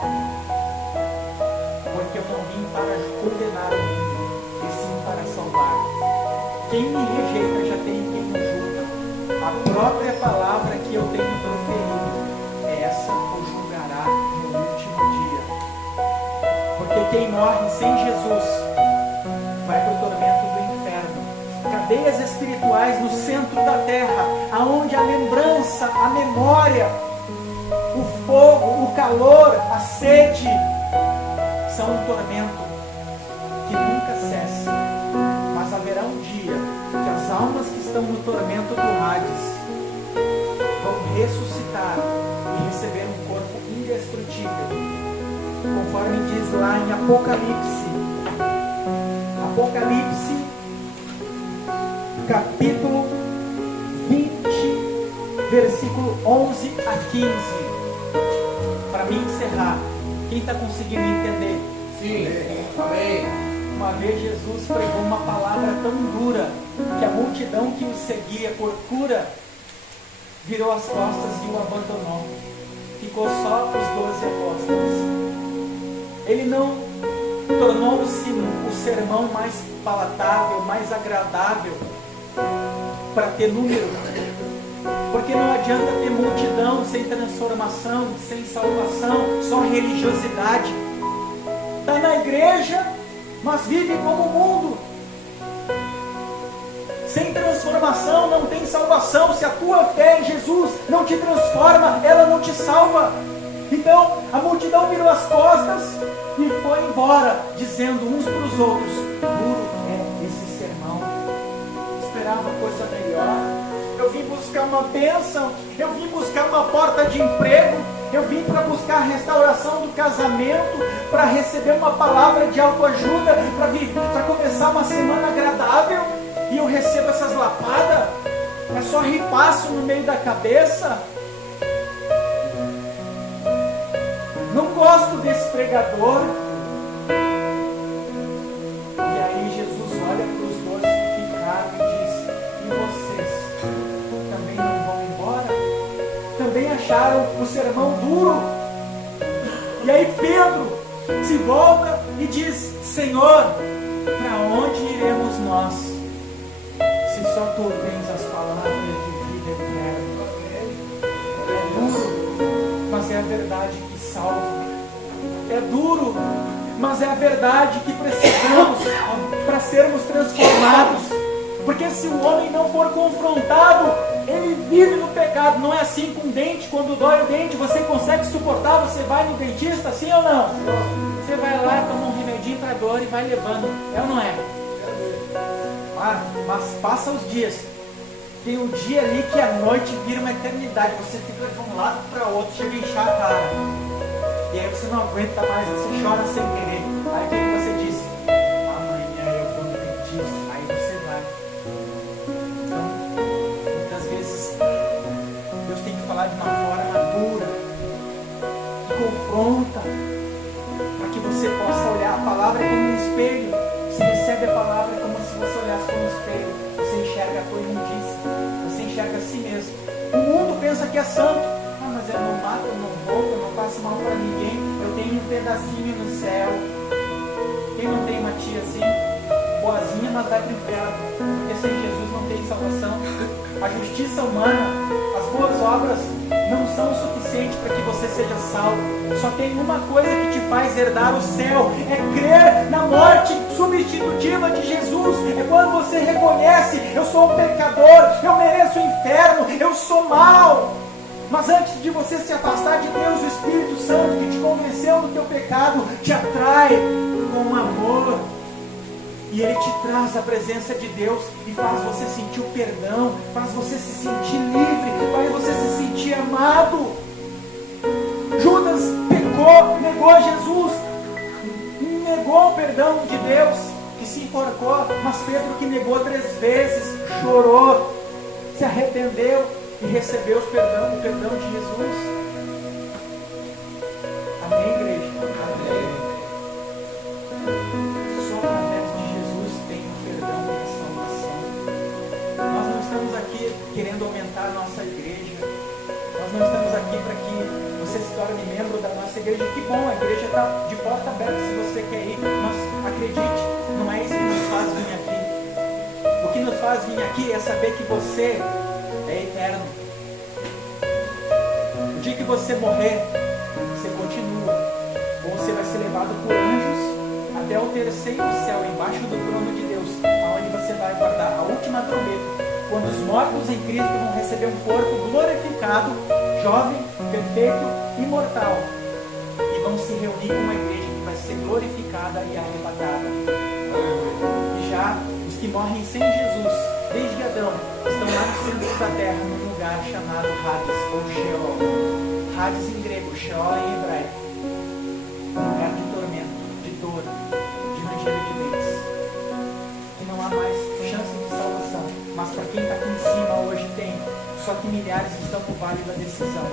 porque eu não vim para condenar o mundo, e sim para salvar. Quem me rejeita já tem quem o julga. A própria palavra que eu tenho proferido, essa o julgará no último dia. Porque quem morre sem Jesus vai para o tormento do inferno. Cadeias espirituais no centro da terra, aonde a lembrança, a memória, o fogo, o calor, a sede são um tormento que nunca cessa. Mas haverá um dia que as almas que estão no tormento do Hades vão ressuscitar e receber um corpo indestrutível, conforme diz lá em Apocalipse, capítulo 20, versículo 11 a 15. Para mim encerrar, quem está conseguindo entender? Sim, amém. Uma vez Jesus pregou uma palavra tão dura que a multidão que o seguia por cura virou as costas e o abandonou. Ficou só os 12 apóstolos. Ele não tornou-se o sermão mais palatável, mais agradável para ter número, porque não adianta ter multidão sem transformação, sem salvação, só religiosidade. Está na igreja, mas vive como o mundo. Sem transformação não tem salvação. Se a tua fé em Jesus não te transforma, ela não te salva. Então a multidão virou as costas e foi embora, dizendo uns para os outros, duro é esse sermão. Esperava coisa melhor. Eu vim buscar uma bênção, eu vim buscar uma porta de emprego, eu vim para buscar a restauração do casamento, para receber uma palavra de autoajuda, para começar uma semana agradável, e eu recebo essas lapadas, é só ripaço no meio da cabeça. Não gosto desse pregador. E aí Jesus olha para os 12 que ficaram e diz, e vocês também não vão embora? Também acharam o sermão duro? E aí Pedro se volta e diz, Senhor, para onde iremos nós, se só tu tens as palavras de vida eterna? É duro, mas é a verdade que salva. É duro, mas é a verdade que precisamos para sermos transformados. Porque se o homem não for confrontado, ele vive no pecado. Não é assim com o dente. Quando dói o dente, você consegue suportar, você vai no dentista, sim ou não? Você vai lá, toma um remedinho para dor e vai levando. É ou não é? Mas passa os dias. Tem um dia ali que a noite vira uma eternidade. Você fica de um lado para o outro, chega a inchar a cara. E aí você não aguenta mais, você chora sem querer. Aí o que você diz? Amanhã eu vou no dentista. Aí você vai. Então, muitas vezes, Deus tem que falar de uma forma dura, que confronta, para que você possa olhar. A palavra é como um espelho. Você recebe a palavra como se você olhasse como um espelho. Você enxerga a tua imundícia. Você enxerga a si mesmo. O mundo pensa que é santo. Ah, mas eu não mato, eu não roubo, eu não faço mal para ninguém. Eu tenho um pedacinho no céu. Quem não tem uma tia assim, boazinha, mas vai para o inferno? Porque sem Jesus não tem salvação. A justiça humana, as boas obras não são o suficiente para que você seja salvo. Só tem uma coisa que te faz herdar o céu: é crer na morte substitutiva de Jesus. É quando você reconhece: eu sou um pecador, eu mereço o inferno, eu sou mau. Mas antes de você se afastar de Deus, o Espírito Santo que te convenceu do teu pecado te atrai com amor. E Ele te traz a presença de Deus e faz você sentir o perdão, faz você se sentir livre, faz você se sentir amado. Judas pecou, negou Jesus, negou o perdão de Deus, que se enforcou. Mas Pedro, que negou 3 vezes, chorou, se arrependeu e recebeu o perdão de Jesus. Amém, igreja? Amém. Só através de Jesus tem o perdão e a salvação. Nós não estamos aqui querendo aumentar a nossa igreja. Nós não estamos aqui para que você se torne membro da nossa igreja. Que bom, a igreja está de porta aberta se você quer ir. Mas acredite, não é isso que nos faz vir aqui. O que nos faz vir aqui é saber que você é eterno. O dia que você morrer, você continua. Ou você vai ser levado por anjos até o terceiro céu, embaixo do trono de Deus, onde você vai guardar a última trombeta, quando os mortos em Cristo vão receber um corpo glorificado, jovem, perfeito, imortal, e vão se reunir com uma igreja que vai ser glorificada e arrebatada. E já os que morrem sem Jesus, desde Adão, estão lá no centro da terra, num lugar chamado Hades, ou Sheol. Hades em grego, Sheol em hebraico. Um lugar de tormento, de dor, de ranger de dentes. Que não há mais chance de salvação. Mas para quem está aqui em cima hoje tem. Só que milhares estão no vale da decisão.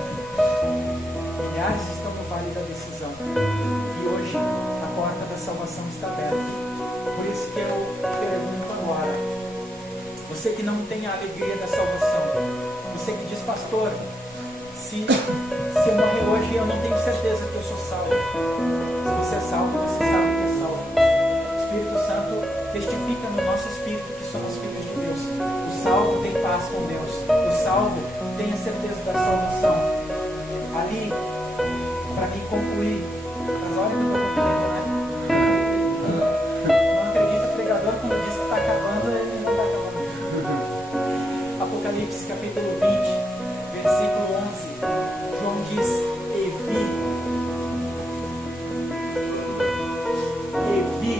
Milhares estão no vale da decisão. E hoje a porta da salvação está aberta. Por isso que eu pergunto agora. Você que não tem a alegria da salvação, você que diz: pastor, se eu morrer hoje, eu não tenho certeza que eu sou salvo. Se você é salvo, você sabe que é salvo. O Espírito Santo testifica no nosso espírito que somos filhos de Deus. O salvo tem paz com Deus. O salvo tem a certeza da salvação. Ali, para mim concluir, mas olha que eu estou concluindo, né? Não acredita o pregador quando diz que está acabando, ele não está acabando. Apocalipse capítulo 20, versículo 11, João diz: e vi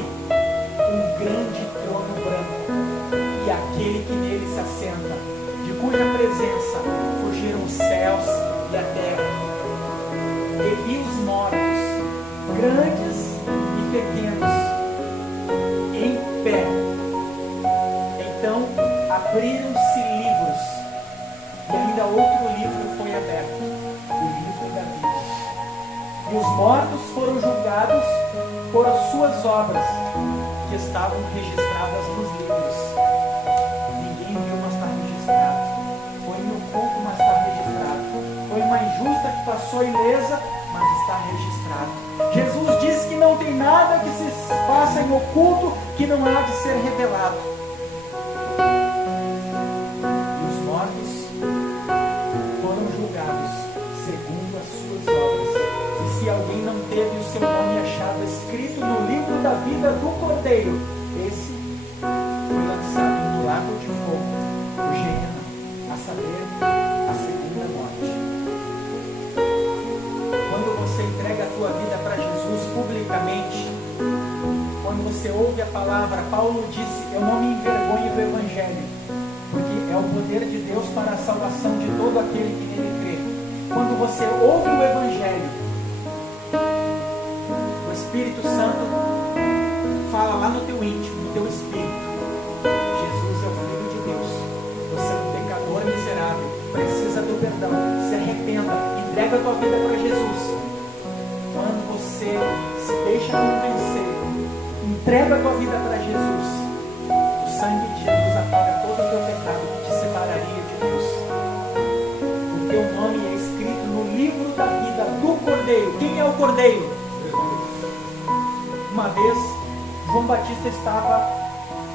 um grande trono branco e aquele que nele se assenta, de cuja presença fugiram os céus e a terra. E vi os mortos, grandes e pequenos, em pé. Então abriram-se livros, e ainda outro livro foi aberto, o livro da vida. E os mortos foram julgados por as suas obras, que estavam registradas nos livros. Ninguém viu, mas está registrado. Foi em oculto, mas está registrado. Foi uma injusta que passou ilesa, mas está registrado. Jesus disse que não tem nada que se faça em oculto que não há de ser revelado. E os mortos foram julgados segundo as suas obras. E se alguém não teve o seu nome achado escrito no livro da vida do Cordeiro, esse foi lançado no lago de fogo, o Gehenna, a saber, a segunda morte. Quando você entrega a tua vida para Jesus publicamente, quando você ouve a palavra, Paulo disse: eu não me envergonho do Evangelho, porque é o poder de Deus para a salvação de todo aquele que nele crê. Quando você ouve o Evangelho, entrega a tua vida para Jesus, quando você se deixa convencer, entrega a tua vida para Jesus, o sangue de Jesus apaga todo o teu pecado que te separaria de Deus. O teu nome é escrito no livro da vida do Cordeiro. Quem é o Cordeiro? Uma vez, João Batista estava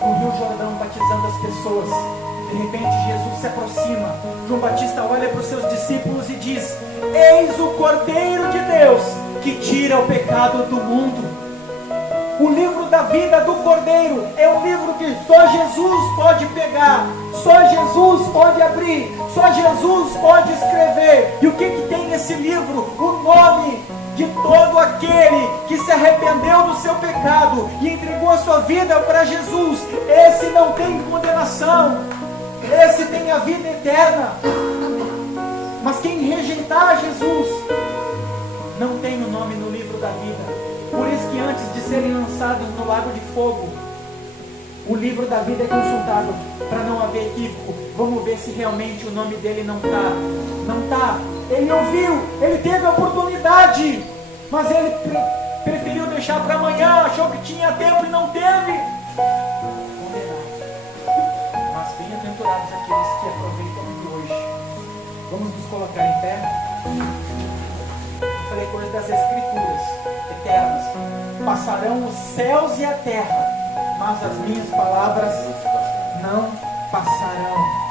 no Rio Jordão batizando as pessoas. De repente Jesus se aproxima. João Batista olha para os seus discípulos e diz: eis o Cordeiro de Deus que tira o pecado do mundo. O livro da vida do Cordeiro é um livro que só Jesus pode pegar, só Jesus pode abrir, só Jesus pode escrever. E o que tem nesse livro? O nome de todo aquele que se arrependeu do seu pecado e entregou a sua vida para Jesus. Esse não tem condenação, esse tem a vida eterna. Mas quem rejeitar Jesus não tem o nome no livro da vida. Por isso que antes de serem lançados no lago de fogo, o livro da vida é consultado para não haver equívoco. Vamos ver se realmente o nome dele não está. Ele ouviu, ele teve a oportunidade, mas ele preferiu deixar para amanhã, achou que tinha tempo e não teve. Condenado. Mas bem-aventurados aqueles que aproveitam de hoje. Vamos nos colocar em pé. Eu falei coisas das Escrituras eternas. Passarão os céus e a terra, mas as minhas palavras não passarão.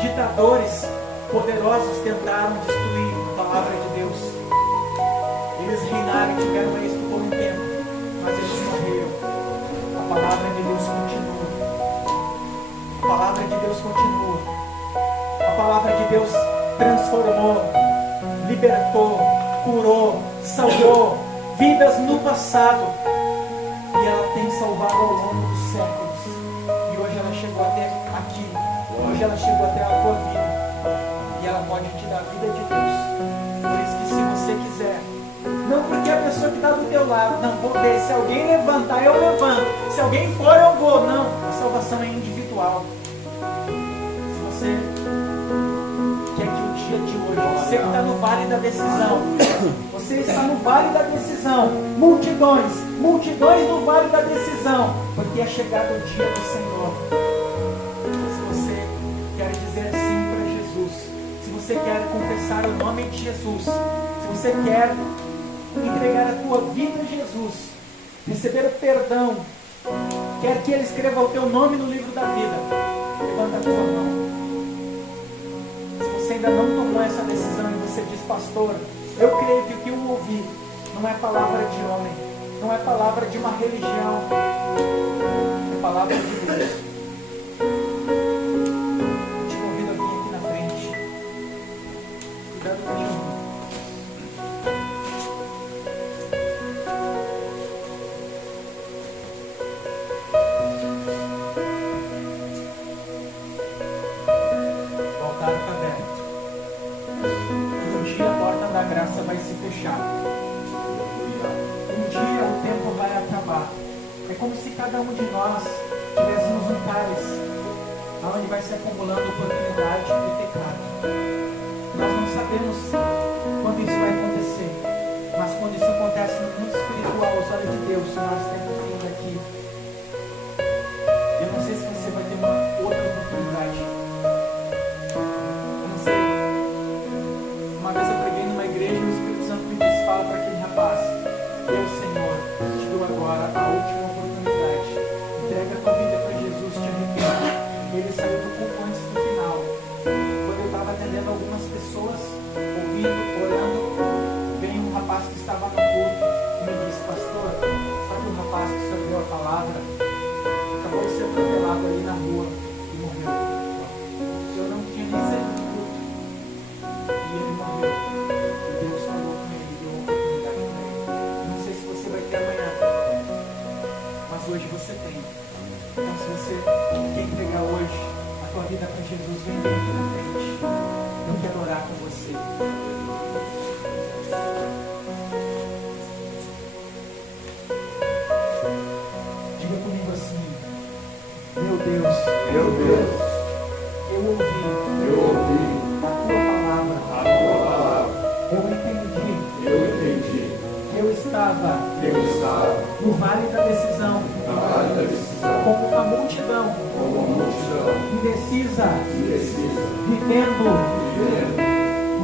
Ditadores poderosos tentaram destruir a palavra de Deus. Eles reinaram e tiveram êxito por um tempo, mas eles morreram. A palavra de Deus continua. A palavra de Deus continua. A palavra de Deus transformou, libertou, curou, salvou vidas no passado. E ela tem salvado ao longo dos séculos. E hoje ela chegou até aqui. Hoje ela chegou até a tua vida. E ela pode te dar a vida de Deus. Por isso que se você quiser, não porque a pessoa que está do teu lado, não, vou ver, se alguém levantar, eu levanto. Se alguém for, eu vou. Não, a salvação é individual. Se você quer que o dia de hoje, você que está no vale da decisão, você está no vale da decisão, multidões no vale da decisão, porque é chegado o dia do Senhor. Se você quer dizer sim para Jesus, se você quer confessar o nome de Jesus, se você quer entregar a tua vida a Jesus, receber o perdão, quer que Ele escreva o teu nome no livro da vida, levanta a tua mão. Se você ainda não tomou essa decisão e você diz: pastor, eu creio que o que eu ouvi não é palavra de homem, não é palavra de uma religião, é palavra de Deus. Eu te convido a vir aqui na frente. Cuidado com a gente. O altar está aberto. Um dia a porta da graça vai se fechar. Um dia o tempo vai acabar. É como se cada um de nós tivéssemos um cálice, onde vai se acumulando oportunidade e pecado. Nós não sabemos quando isso vai acontecer, mas quando isso acontece no mundo espiritual, aos olhos de Deus, nós temos vindo aqui. Eu não sei se você vai ter uma outra oportunidade. Eu não sei. Uma vez eu preguei numa igreja e o Espírito Santo me disse: fala para aquele rapaz, eu, Senhor, te dou agora a última oportunidade. Entrega a tua vida para Jesus, te arrepende. Ele saiu do culto antes do final. Quando eu estava atendendo algumas pessoas, ouvindo, orando, veio um rapaz que estava no culto e me disse: pastor, sabe o rapaz que só deu a palavra? Acabou de ser atropelado ali na rua e morreu. Eu não tinha nem saído do culto. E ele morreu. E Deus falou com ele, deu uma oportunidade para ele. Eu não sei se você vai ter amanhã, mas hoje você tem. Então, se você quer entregar hoje a tua vida para Jesus, vem bem aqui na frente. Eu quero orar com você. Diga comigo assim: meu Deus, Meu Deus, eu Eu ouvi a tua palavra. a tua palavra. Eu entendi Eu entendi que eu estava que eu estava no vale da decisão, na vale da decisão, como uma multidão como uma multidão indecisa, indecisa, vivendo vivendo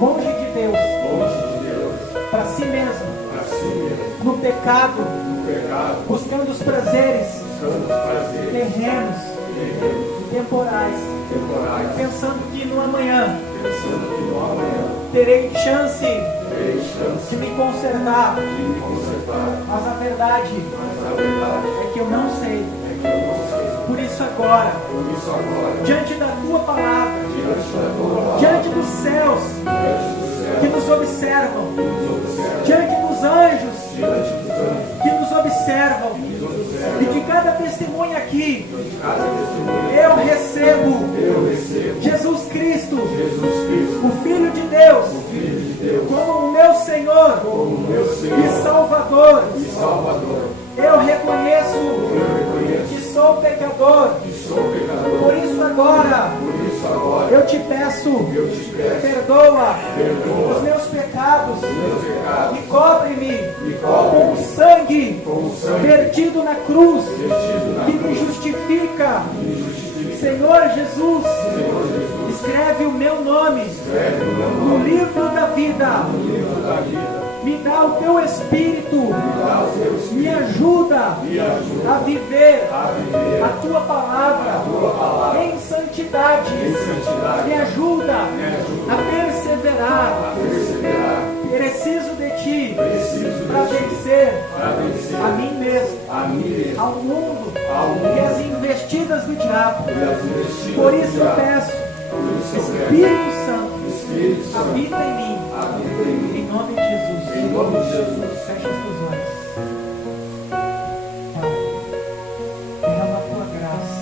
longe de Deus, longe de Deus, para si mesmo, para si mesmo, no pecado, no pecado, buscando os prazeres buscando os prazeres terrenos terrenos, e temporais, temporais, pensando que no amanhã pensando que no amanhã terei chance terei chance de me consertar, de me consertar, mas a verdade mas a verdade é que eu não sei. é que eu não sei. Por isso agora, Por isso agora, diante da tua palavra, diante da tua palavra, diante dos céus diante do que céu, nos observam, nos observa, diante dos anjos diante dos anjos, que nos observam nos e observa, de cada testemunha aqui, de cada testemunha, eu recebo eu recebo Jesus Cristo, Jesus Cristo, o Filho de Deus, o Filho de Deus, como o meu Senhor como meu e Senhor Salvador. e Salvador. Eu reconheço Eu reconheço que sou pecador. que sou pecador. Por isso agora Por isso agora, eu te peço, eu te peço, perdoa perdoa os meus pecados meus pecados e cobre-me e com cobre-me o sangue com o sangue vertido na cruz vestido na que me cruz justifica. que me justifica. Senhor Jesus, Senhor Jesus, escreve o meu nome escreve o meu no nome livro da vida. no livro da vida. Me dá o teu Espírito, Dá o teu me Espírito, ajuda me ajuda a viver a viver a tua palavra tua palavra em santidade. em santidade. Me ajuda Me ajuda a perseverar. a perseverar. Preciso de ti Preciso para de ti vencer para vencer a mim mesmo, a mim mesmo, ao mundo ao mundo e as investidas do diabo. e as investidas Por do isso eu diabo. peço, Por isso eu peço, Espírito Santo, Espírito Santo, habita em mim, habita em mim. em nome de Jesus. Em nome de Jesus. Fecha os teus olhos. Pai, derrama a tua graça,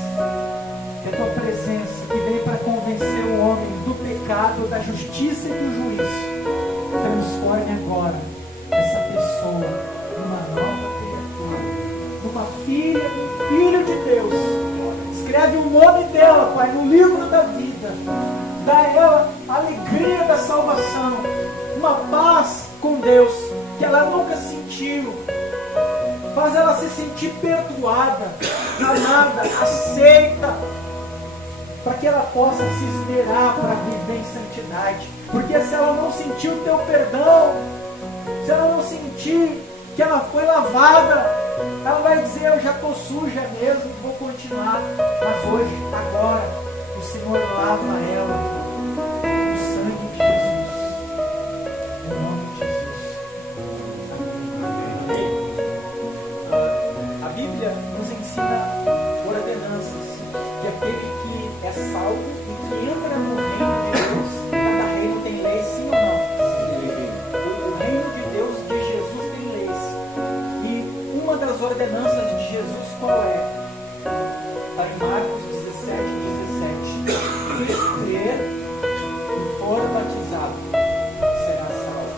que a tua presença que veio para convencer o homem do pecado, da justiça e do juízo, transforme agora essa pessoa numa nova criatura, numa filha, um filho de Deus. Escreve o nome dela, Pai, no livro da vida. Dá a ela a alegria da salvação, uma paz com Deus que ela nunca sentiu. Faz ela se sentir perdoada, amada, aceita, para que ela possa se esmerar para viver em santidade. Porque se ela não sentir o teu perdão, se ela não sentir que ela foi lavada, ela vai dizer: eu já estou suja mesmo, vou continuar. Mas hoje, agora, o Senhor lava ela com o sangue de Jesus. Em nome de Jesus. A Bíblia nos ensina ordenanças, que aquele que é salvo e que entra no reino de Deus, cada reino tem leis, sim ou não? O reino de Deus, de Jesus, tem leis. E uma das ordenanças de Jesus qual é? Está em Marcos 17:17. Quem crer e for batizado será salvo.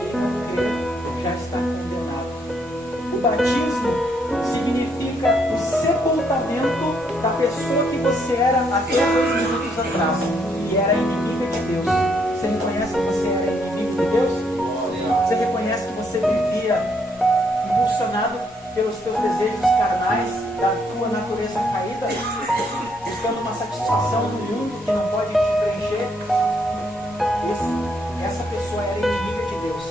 Quem não crer já está condenado. O batismo significa o sepultamento da pessoa que você era até 2 minutos atrás, e era inimiga de Deus. Você reconhece que você era inimigo de Deus? Você reconhece que você vivia impulsionado pelos teus desejos carnais, da tua natureza caída, buscando uma satisfação do mundo que não pode te preencher? Essa pessoa era inimiga de Deus.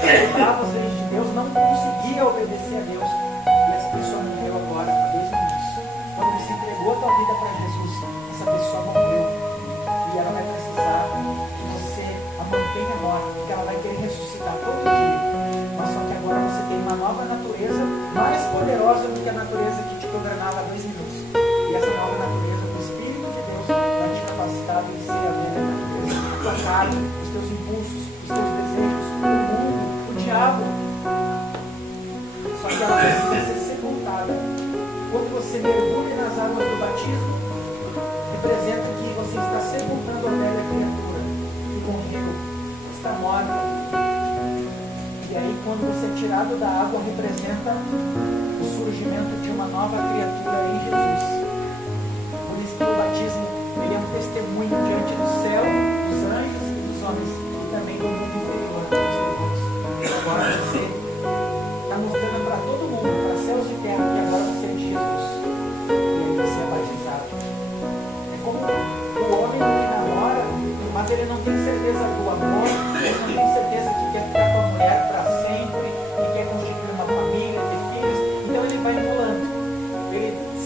Quebrava as leis de Deus, não conseguia obedecer a Deus. E essa pessoa morreu agora, há 2 minutos. Quando você entregou a tua vida para Jesus, essa pessoa morreu. E ela vai precisar que você a mantenha morta, porque ela vai querer ressuscitar todo dia. Mas só que agora você tem uma nova natureza, mais poderosa do que a natureza que te governava há 2 minutos. E essa nova natureza do Espírito de Deus vai te capacitar a vencer a velha natureza, a tua carne, os teus impulsos, os teus desejos, o mundo, o diabo. Só que ela precisa ser sepultada. Quando você mergulha nas águas do batismo, representa que você está sepultando a velha criatura que morreu, está morta. E aí, quando você é tirado da água, representa o surgimento de uma nova criatura em Jesus. Por isso que o batismo é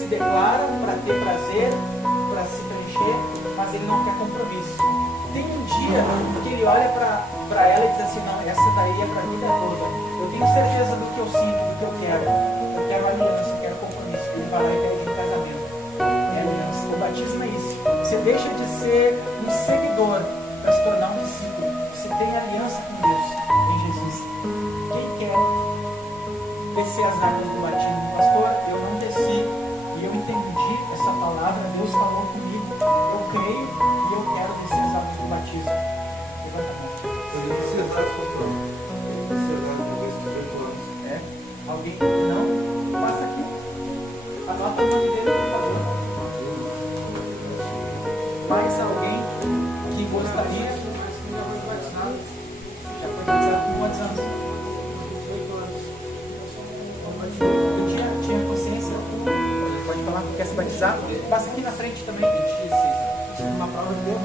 declaram para ter prazer, para se preencher, mas ele não quer compromisso. Tem um dia que ele olha para ela e diz assim, não, essa daí é para a vida toda. Eu tenho certeza do que eu sinto, do que eu quero. Eu quero aliança, eu quero compromisso. Ele vai lá e pede um casamento. É aliança. O batismo é isso. Você deixa de ser um seguidor para se tornar um discípulo. Você tem aliança com Deus em Jesus. Quem quer descer as águas do batismo? Pastor, eu não desci e eu entendi essa palavra, Deus falou comigo, eu creio e eu quero descer as águas do batismo. Levanta a mão. Eu disse cesário, pastor. Cesário, talvez 18 anos. É? Alguém não? Passa aqui. Anota o nome dele, por favor. Mais alguém que gostaria? Já foi batizado com quantos anos? 18 anos. Eu tinha consciência. Pode falar que quer se batizar? Passa aqui na frente também. Uma prova de Deus.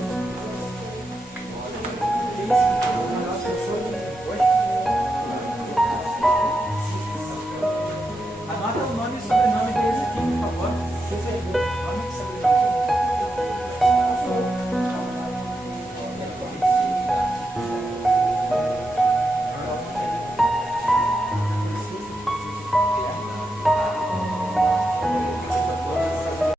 Anota o nome e o sobrenome deles aqui, por favor. Nome e sobrenome.